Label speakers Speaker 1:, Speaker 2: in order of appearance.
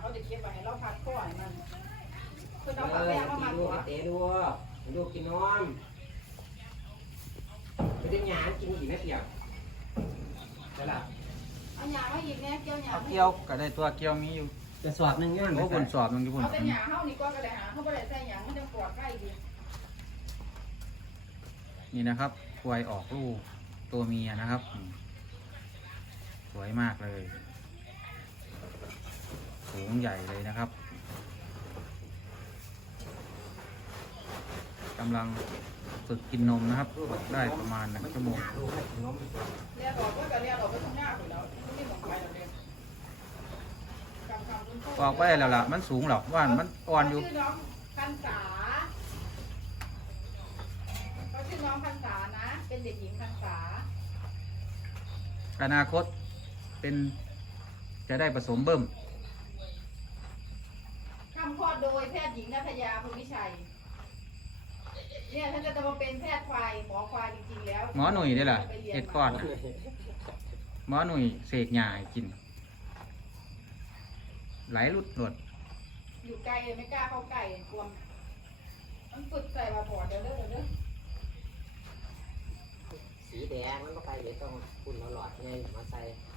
Speaker 1: จะเก็บไว้ให้เราพักก่อนมันคือเราพักแรกมาหัว
Speaker 2: เตะดูดูกินนมไปได้หยากินอีกนะเกี่ยวใช่ล่ะ
Speaker 1: เอาหยามาอีกเนี่ยเกี่ยวหยา
Speaker 3: เกี่ยวก็ได้ตัวเกี่ยวมีอยู่
Speaker 2: จะสอบหนึ่งงาน
Speaker 3: โอ้บนสอบมันอยู่บน
Speaker 1: เอาแต่หยาเข้านี่ก็เลยหาเขาไม่ได้ใส่หยามันจะปวดใกล้ดี
Speaker 3: นี่นะครับควายออกลูกตัวเมียนะครับสวยมากเลยสูงใหญ่เลยนะครับกำลังฝึกกินนมนะครับฝึกได้ประมาณ1 ชั่วโมง
Speaker 1: เรียกออกก็เรียกออกไปข้างหน้าไปแล้วไม่ได้ของใครเราเลย
Speaker 3: ออกไปแล้วล่ะมันสูงหรอกว่ามันอ่อนอยู่
Speaker 1: ชื่อน้องพันษาเขาชื่อน้องพันษานะเป็นเด็กหญิงพันษา
Speaker 3: อนาคตเป็นจะได้ผสมเบิ่ม
Speaker 1: ทำคลอดโดยแพทย์หญิงนัทยาภูมิชัยเนี่ยท่านจะมาเป็นแพทย์ควายหมอควายจริงๆแล้ว
Speaker 3: หมอหนุ่ยได้ล่ะเห็ดก้อนหมอหนุ่ยเสกหญ้าให้กินไหลลุดหลด
Speaker 1: อยู่ไกลเลยไม่กล้าเข้าใกล้กลัวมันฝึกใส่มาปอดเดี๋ยวเด้อ
Speaker 2: สีแดงมันก็ไปเดี๋ยวต้องคุณเอาหลอดไงมาใส่